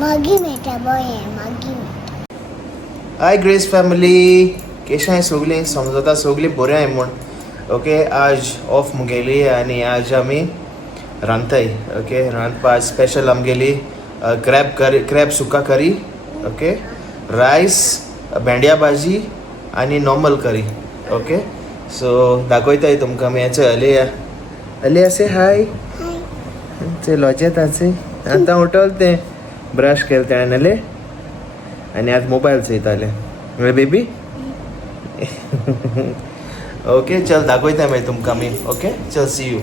मागी Meta boy मागी हाय grace family, केशा आहे सगळीं समजता सगळीं बरें आहे म्हूण. ओके, आज ऑफ मुगेली आनी आज आमी रांदताय. ओके, रांदपा आज स्पेशल आमगेली क्रॅब सुका करी. ओके, रायस, भेंड्या भाजी आनी नॉर्मल करी. ओके, सो दाखयताय तुमकां मी याचं अले असे हाय ते लॉजेत आसे आतां उठवल ते ब्रश केले ते अले आणि आज मोबाईल चयताले बेबी. ओके, चल दाखयता मागीर तुमकां मी. ओके, चल सी यू.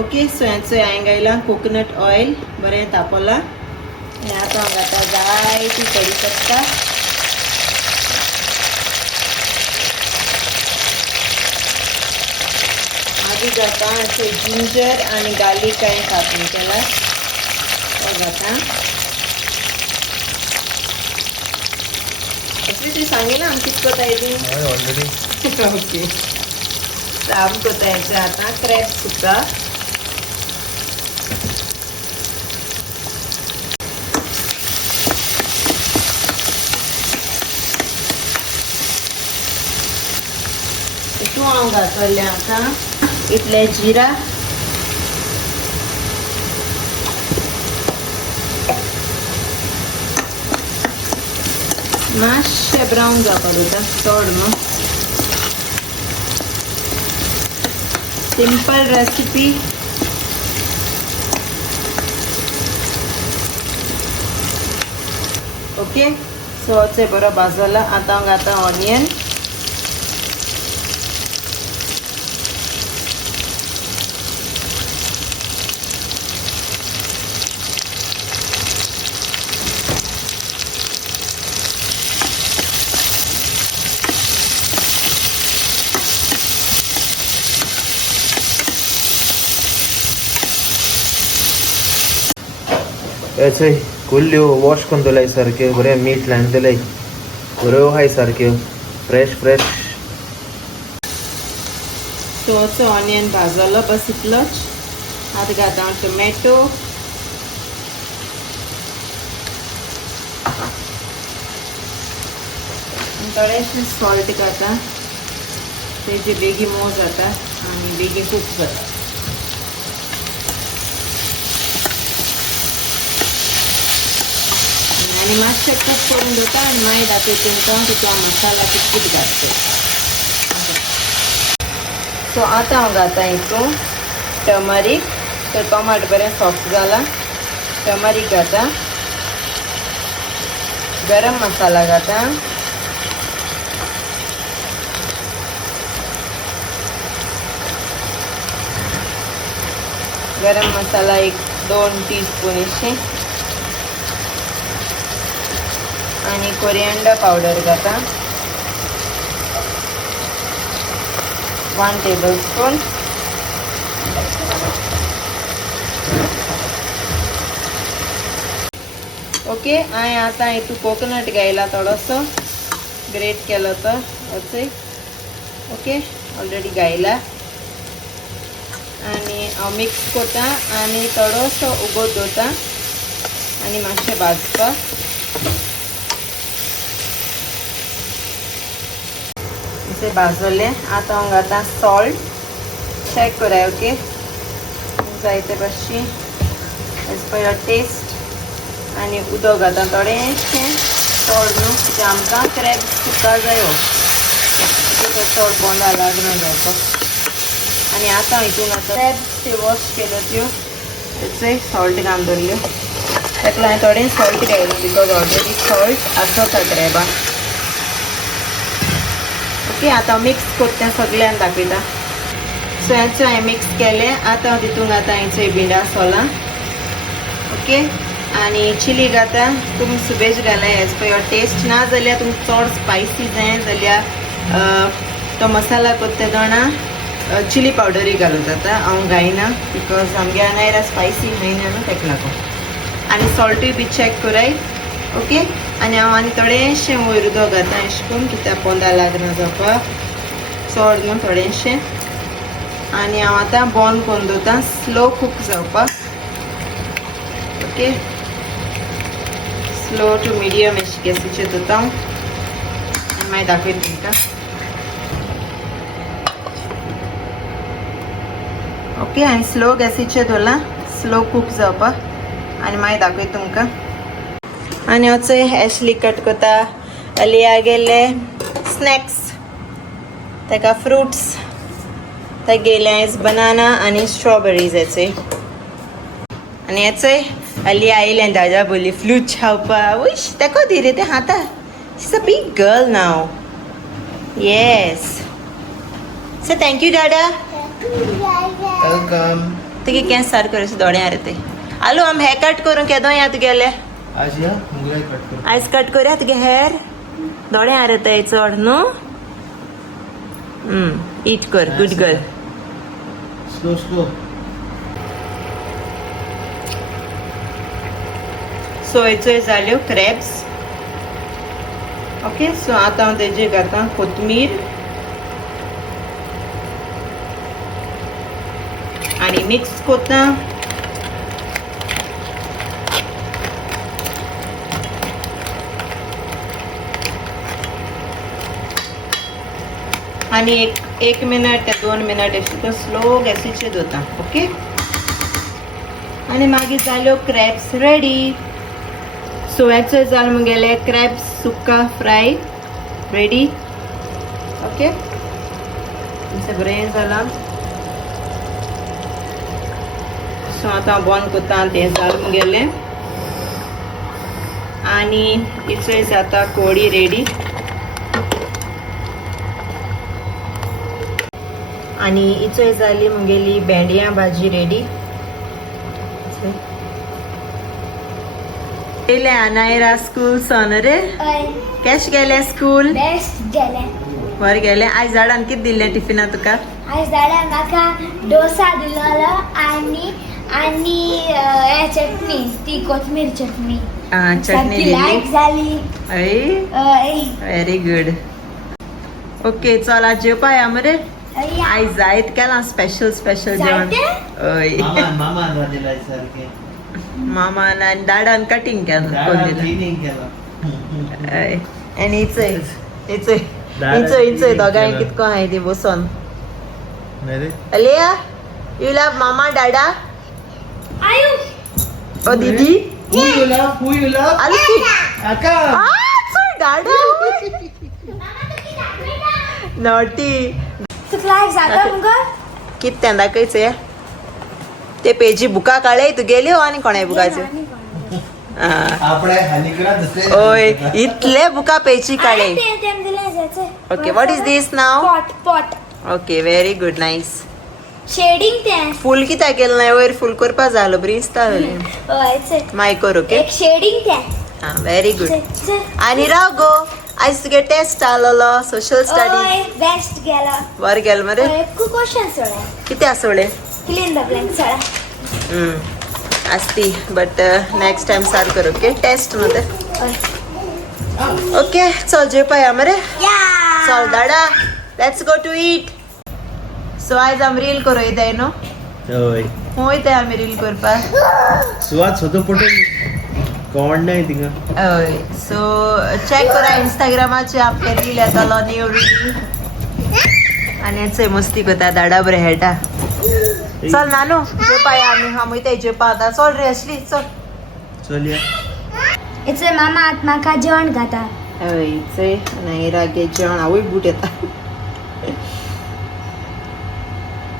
ओके, सो ह्याचं हांवें घायला कोकोनट ऑयल बरें तापला आनी आतां हांव घालता जायती कढीपत्ता. मागीर घालता अशें जिंजर आनी गार्लीक हांवें कापून केला तो घालता. ते सांगितलं आमी कितें कोता हेजें ऑलरेडी. ओके, तर आमी कोता हेजें आतां क्रॅब सुका. हितून हांव घातलेलें आतां इतलें जिरा, मातशें ब्रावन जावपा दिता, चड न्हू. Simple recipe. ओके, सो ते बरो भाजला. आतां हांव घालता ऑनियन, याचे कुल्ल्यो वॉश करून दवरलाय सारक्यो, बरें मीठ लावन दिलय, बऱ्यो आहाय सारक्यो फ्रेश. सो ऑनियन भाजलो बस इतलोच. आतां घालता हांव टोमॅटो, थोडेशें सॉल्ट घालता, तेजे बेगी मोव जाता आनी बेगी कूक जाता. आनी मातशें कूक करून दवरता आनी मागीर दाखयता तुमकां तितून मसाला कितें घालता. सो आतां हांव घालता हितून टर्मरीक. तर टोमाट बरें सॉफ्ट जाला. टर्मरीक घालता, गरम मसाला घालता, गरम मसाला एक 2 टीस्पून अशें, आनी कोरिएंडर पावडर घालता 1 टेबलस्पून. ओके, हांवें आतां हितून कोकोनट घायला थोडोसो, ग्रेट केलो तो अचय. ओके, ऑलरेडी घायला आनी हांव मिक्स करता आनी थोडोसो उगत दवरता आनी मातशें भाजता. अशें भाजलें. आतां हांव घालता सॉल्ट, चॅक कराय. ओके, जायते भाशेन एज पर युअर टेस्ट. आनी उदक घालता थोडेंशें, चड न्हू, कित्याक आमकां क्रॅब सुका जायो, तो चड बोंदा लागना जावपाक. आनी आतां हितून आतां क्रॅब्स त्यो वॉश केल्यो त्यो तेचोय सॉल्ट घालून दवरल्यो. ताका हांवें थोडें सॉल्ट घायलो बिकॉज ऑलरेडी सॉल्ट आसता क्रॅबान. ओके, आतां मिक्स करता सगळ्यान दाखयता. सो हेचें हांवें मिक्स केलें. आतां हांव तितून घालता हेचें भिंडा सोलां. ओके, आनी चिली घालता. तुमी सुबेज घालाय एज पर युअर टेस्ट. ना जाल्यार तुमकां चड स्पायसी जाय जाल्यार तो मसाला करता तेदोणा चिली पावडरूय घालूं जाता. हांव घायना बिकॉज आमगे नायरा स्पायसी मेयना न्हू ताका लागून. आनी सॉल्टूय बी चॅक कराय. ओके, आनी हांव आनी थोडेंशें वयर उदक घालता अशें करून, कित्याक पोंदा लागना जावपाक, चड न्हू थोडेंशें. आनी हांव आतां बंद करून दवरता स्लो कूक जावपाक. ओके स्लो टू मिडियम अशी गॅसीचेर दवरता आनी मागीर दाखयता तुमकां ओके आनी स्लो गॅसीचेर दवरला स्लो कूक जावपाक आनी मागीर दाखयता तुमकां आनी हो चोय एशली कट कोता अलिया गेले स्नॅक्स ताका फ्रुट्स ते गेले आयज बनाना आनी स्ट्रॉबेरीज हेचे आनी हेचंय अलिया आयलें दादा बोली फ्लूट खावपा उश ताका दी रे ते हाता शीज a big girl now yes so thank you दादा वेलकम तुगे केंस सारको अशें दोळ्यां रे ते आलू आम हेअर कट करूं केदो या तुगेले आज या मुगलाई कट कर आयज कट करूया तुगे हेअर दोळ्यां रे ते चड न्हू ईट कर good girl slow slow so हेचो जाल्यो क्रॅब्स ओके सो आतां हांव तेजेर घालता कोथमीर आनी मिक्स कोत्ता आनी एक मिनट 2 मिनट अशी तो स्लो गॅसीचेर दवरता ओके आनी मागीर जाल्यो क्रॅब्स रेडी सो हेचो जाल मुगेले क्रॅब्स सुक्का फ्राय रेडी ओके आमचें बरें जालां सो आतां हांव बंद कोत्ता तें जाल मुगेलें आनी इचोय जाता कोडी रेडी आनी इचोय जाली मुगेली भेंडियां भाजी रेडी गेले अनायरा स्कूल सन रे केश गेले स्कूल बेस्ट गेले वर गेले आयज झाडान कितें दिल्लें टिफिना तुका आज दादा म्हाका डोसा दिलोलो आनी हे चटणी ती कोथमीर चटणी चटणी सारकी लायक दिल्ली जाली हय वेरी गुड ओके चल आज जेवपा या मरे आयज जायत केलां स्पेशल जेवण हय मामान रांदिला सारके मामान आनी दाडान कटिंग केलां कोण दिलां क्लीनिंग केला हय आनी इचय दोगांय कितको आहाय ती बसोन मेरे अलिया यू लव मामा डाडा आयु ओ दीदी who you love आलू Aka डाडा नॉटी तुका जाता मुगो कितें दाखयचें ते पेजी बुका काडले तुगेल्यो आनी कोणाय बुकाच्यो आपणे हानिकरा दुसरे ओय इतले बुका पेजी काडले ओके व्हॉट इज दिस नाव pot okay very good nice shading ते फूल कित्याक केलें नाय वयर फूल करपा जालो बरी दिसता माय कर ओके एक शेडिंग ते हां व्हेरी गुड आनी राव गो आयज तुगे टेस्ट आलोलो सोशल स्टडीज बेस्ट गेला वर गेल मरे खूप क्वेश्चन सोडा कित्या सोडे क्लीन द ब्लँक सोडा आसती बट नेक्स्ट टाइम सार कर ओके टेस्ट मध्ये ओके चल जेवपा या मरे चल दाडा let's go to eat so आयज आमी रील करूं येताय न्हू होय खूंय येताय आमी रील करपाक सुवात सोदो पटोल कोण नाही तिंगा हय सो चेक करा इंस्टाग्रामाचे आपले रील येतालो न्यू रील आनी हेचय मस्ती करता दाडा बरें खेळटा चल नानू जेवपा या आमी हांव वयताय जेवपा आतां चल रे असली चल चल या इथे मामा आत म्हाका जेवण घाता हय इचय नायरागे जेवण हांवूय बूट येता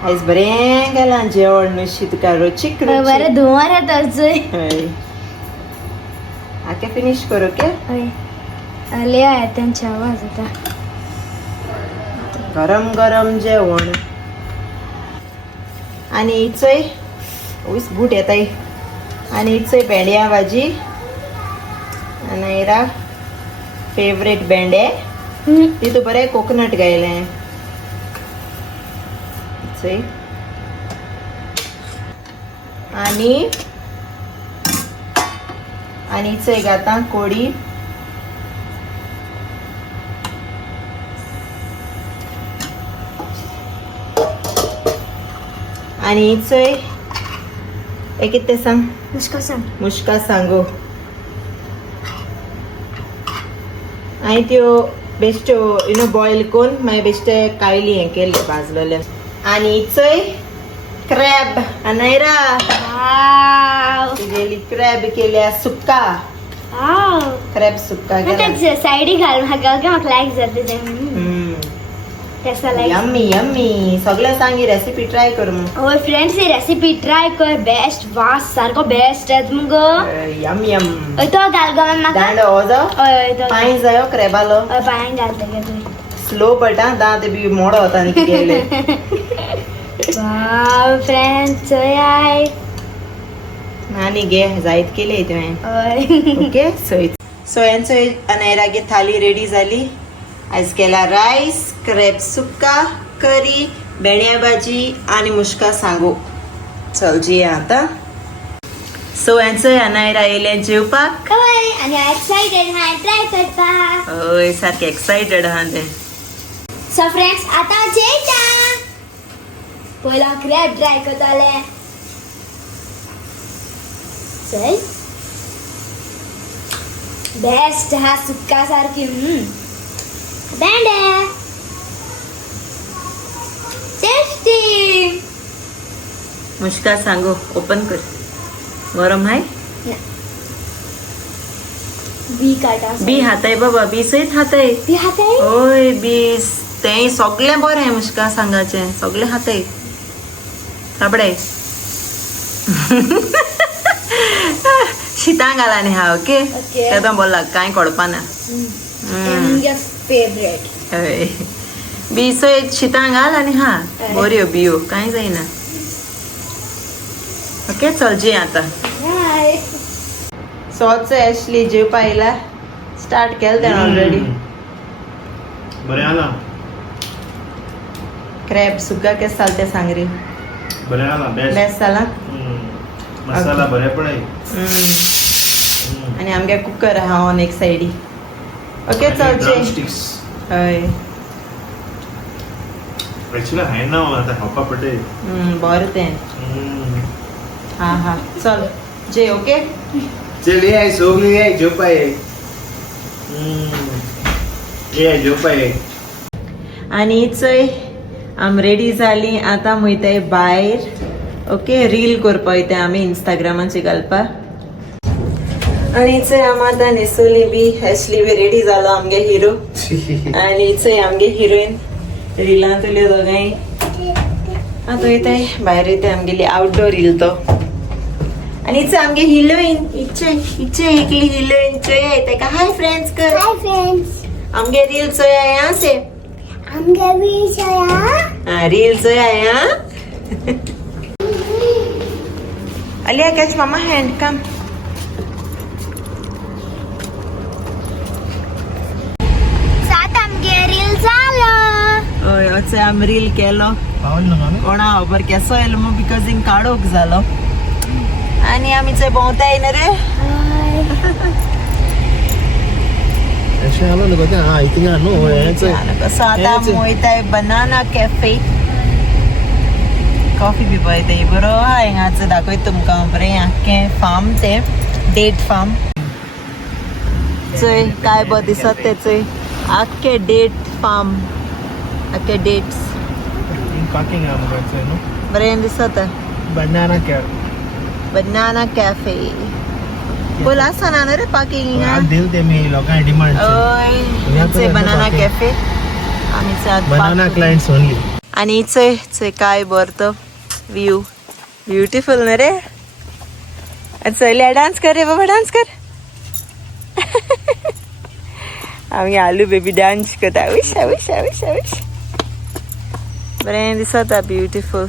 आयज बरें गेलां जेवण नुशी तुका रोचीक बरें धुंवर येता चोय हय आके फिनिश कर ओके लेया त्यांची आवाज येता गरम गरम जेवण आनी इचय उस बूट येताय आनी इचय भेंड्या भाजी नायरा फेवरेट भेंडे तितू बरें कोकोनट घायलें इचय आनी इचय घाता कोडी आनी इचय एक कितें सांग नुस्का सांग. मुश्का सांगो हांवें त्यो बेश्ट्यो बॉयल करून मागीर बेश्टे कायली हें केल्ले भाजलेले आनी चोय क्रॅब अनायरा वाव. तुगेली क्रॅब केल्या सुक्का वाव. क्रॅब सुक्का केला तें सायडी घाल म्हाका ओके म्हाका लायक जाता तें. केसा लायक. यम्मी यम्मी सगळे सांगी रेसिपी ट्राय कर मग ओय फ्रेंड्स ही रेसिपी ट्राय कर बेस्ट वास सारको बेस्ट येत मुगो. यम यम ओय तो घाल गो म्हाका. दांड ओजो ओय तो. पांय जायो क्रॅबालो ओय पांय घालता गे तूं. स्लो बट हा दांत बी मोडो होता न्ही केले वाव फ्रेंड्स चोय नानी गे जायत केले तुवें ओय. ओके सो यांचो अनायरागे थाली रेडी जाली आज केला रायस क्रॅब सुक्का करी बेण्या भाजी आणि मुश्का सांगो चल जी आता सो यांचो अनायरा येयले जेवपाक ओय आनी एक्साइटेड हाय ट्राय करता. हय सारकें एक्सायटेड आहा ते सो फ्रेंड्स आतां जेयता. पयला क्रॅब ट्राय करताले. चल बेस्ट हा सुक्का सारकी. बेंडे टेस्टी. मुश्का सांगो ओपन कर गरम हाय बी काटा. बी हाताय बाबा बी सयत हाताय बी हाताय. ओय बीस तें सगळें बरें मुश्का सांगाचें सगळें हाताय साबडे शितां घाला न्ही हा ओके ओके. तेदो बोल्ला कांय कळपाना मुगे फेवरेट. हय बिसो एक शितां घाल आनी हा बऱ्यो बियो कांय जायना ओके चल जे आतां हाय. सोच एशली जेवपा येयला स्टार्ट केलें तेणें ऑलरेडी बरें आला क्रॅब सुक्का केस जालें तें सांग रे बरें आला बेस्ट जाला मसाला बरें पडय. आनी आमगे कुकर आहा ऑन एक सायडी ओके चल जे हय एक्चुअली हाय ना आता खावपा पडे. बरें तें हा हा चल जे ओके चल ये सोगली ये जेवपा ये. ये जेवपा ये. आनी चोय आम रेडी जाली आतां वयताय भायर ओके रील करपा वयताय आमी इंस्टाग्रामाचेर घालपाक आनी चोय आम आतां न्हेसोली बी एशली बी रेडी जालो आमगे हिरो आनी चोय आमगे हिरोईन रिलां तुल्यो दोगांय आतां वयताय भायर वयताय आमगेली आउटडोर रील तो आनी चोय आमगे हिरोईन इच्छे एकली हिरोईन चोय तेका हाय फ्रेंड्स कर हाय फ्रेंड्स. आमगे रील चोय आया से आमगे वील चोया. रील चोय आया Alia, catch mama hand, come. सात आमगे रील जालो. ओय असे आम रील केलो कोणा खबर केसो येलो मग बिकॉज हिंग काडोक जालो आणि आमी थंय भोंवताय न्ही रे कसो आतां आमी वयताय बनाना कॅफे कॉफी बी पळयताय बरो आहा हिंगाचं दाखयता तुमकां बरें आख्खें फार्म तें डेट फार्म चोय काय बरें दिसत तें चोय आख्खे डेट फार्म आख्खे डेट्स बरें दिसत बनाना कॅफे बोल आसा ना रे पार्किंग हिंगा ओय बनाना कॅफे आमी बनाना क्लायंट्स ओनली आणि चोय चोय काय बरो तो व्यू ब्युटिफुल न्ही रे चलया डान्स कर रे बाबा डान्स कर आमी आलू बेबी डान्स करता विश विश विश विश बरें दिसता ब्युटिफुल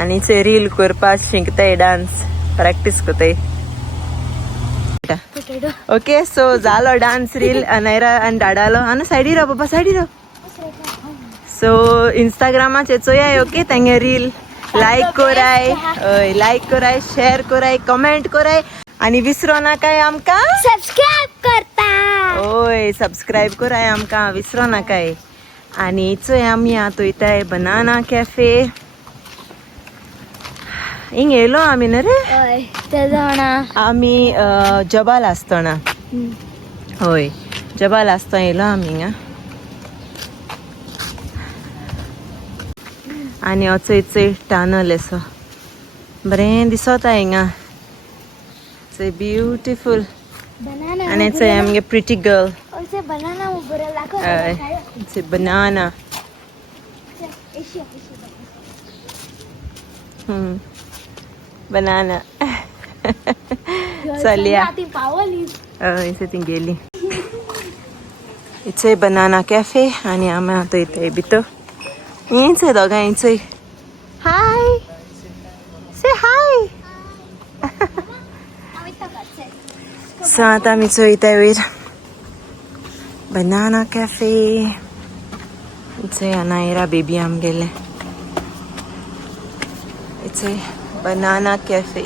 आणि चोय रील करपा शिकताय डान्स प्रॅक्टीस करताय ओके सो जालो डान्स रील अनायरा आनी डाडालो आनी सायडी राव बाबा सायडी राव सो इंस्टाग्रामाचेर चोयाय ओके तेंगे रील लायक कोराय लायक कोराय शेअर कोराय कमेंट कोराय आनी विसरो नाकाय आमकां सबस्क्राइब करता. ओय सबस्क्रायब कोराय आमकां विसरो नाकाय आनी चोय आमी आतां वयताय बनाना कॅफे हिंग येयलो आमी न्ही रे हय ते जाणा आमी जबाल आसतना होय जबाल आसतना येयलो आमी हिंगा आनी हो चंय टनल असो बरें दिसता हिंगा चंय ब्युटिफूल बनाना आनी चंय आमगे प्रिटी गर्ल ओसे बनाना बरे लागो हय चंय बनाना बनाना चलया ती पावली हय चंय ती गेली इचंय बनाना कॅफे आनी आमी आतां येताय भितर हिंच दोगांय चंय हाय से हाय सो आतां आमी चोयताय वयर बनाना कॅफे इचंय अनायरा बेबी आमगेले इचंय बनाना कॅफे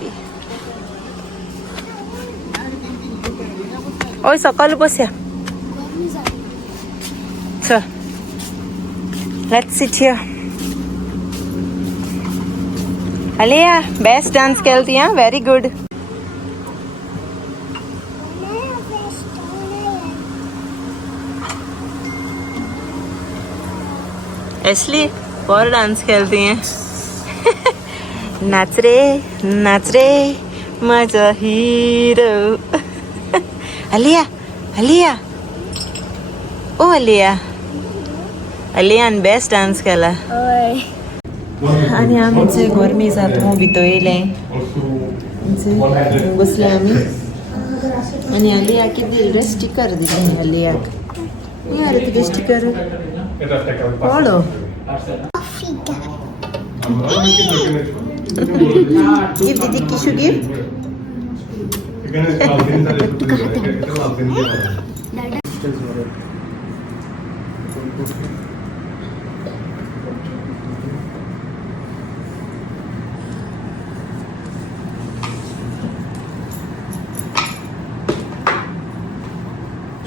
ओय सकाळ बसया चल let's sit here Alia best dance केलती हां वेरी गुड एसली और डांस खेलती हैं नाच रे मजा हीरो अलिया अलिया ओ अलियान बेस्ट डांस केला हय आणि आमचे गरमी जाता भितर येयले बसले आमी आणि अलिया कितें स्टिकर दिले अलियाक यार कितें स्टिकर पळो गिव दीदी Kishu give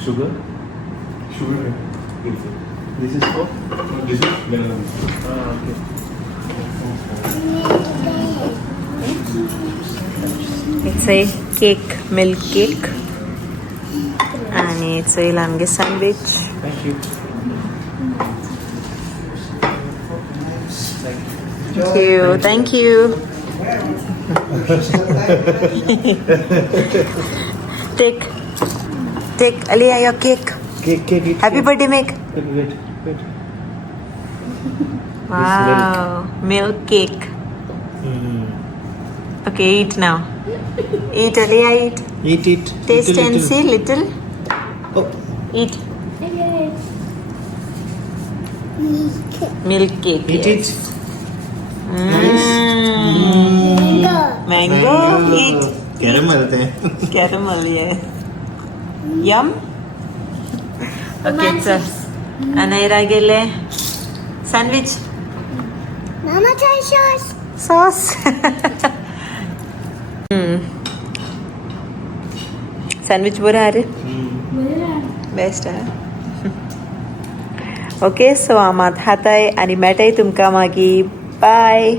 Sugar? Sugar. This is for? This is banana. Okay. It's a cake, milk cake. And it's a lamge sandwich. Thank you. Thank you. Take, Aliyah, your cake. Cake. Happy birthday, Meg. Wait. Wow, milk cake. Okay, eat now. Eat, Aliyah, eat. Eat. Taste and little. see, little. Oh. Eat. Milk cake. Eat yes. it. Mango. Eat. Caramel थे. Caramel, yeah. Yum. Okay, so Anaira गेले sandwich. Mama try Sauce. Sandwich बरं आहे रे best आहे okay so आमात हाताय आणि मेळटाय तुमकां मागीर bye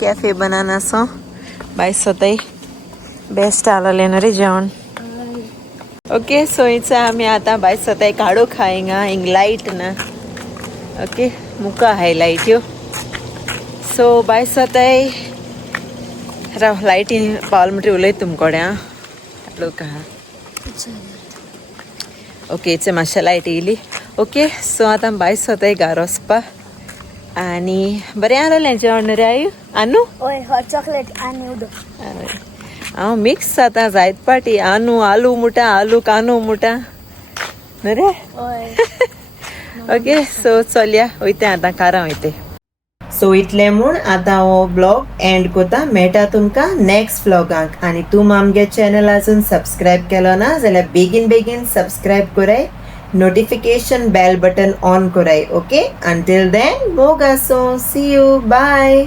cafe banana so bye सोताय बेस्ट आलेलें ना रे जेवण ओके सो हिचं आमी आतां बाय सोताय काडो खायंगा हिंग लायट ना ओके मुका आहाय लायट यो सो बाय सोताय राव लायटीन पावल म्हणटरी उलयत तुमकोडे आं लोक आहा ओके इथे मातशें लायट येयली ओके सो आतां बाय सोताय घार वचपा आनी बरें आसलें जेवण रे आयु आनू ओय हॉट चॉकलेट आनी उदो हांव मिक्स जाता जायत पाटी आनू आलू मुटा आलू कानू मुटा न्हू रे ओय ओके सो चलया वयते आतां कारां वयते सो इतलें म्हूण आतां हो ब्लॉग एंड कोता मेळटा तुमकां नेक्स्ट ब्लॉगाक आनी तूं आमगे चॅनल अजून सबस्क्रायब केलो ना जाल्यार बेगीन सबस्क्रायब कोराय नोटिफिकेशन बेल बटन ऑन कोराय ओके अंटील देन मोगासो सी यू बाय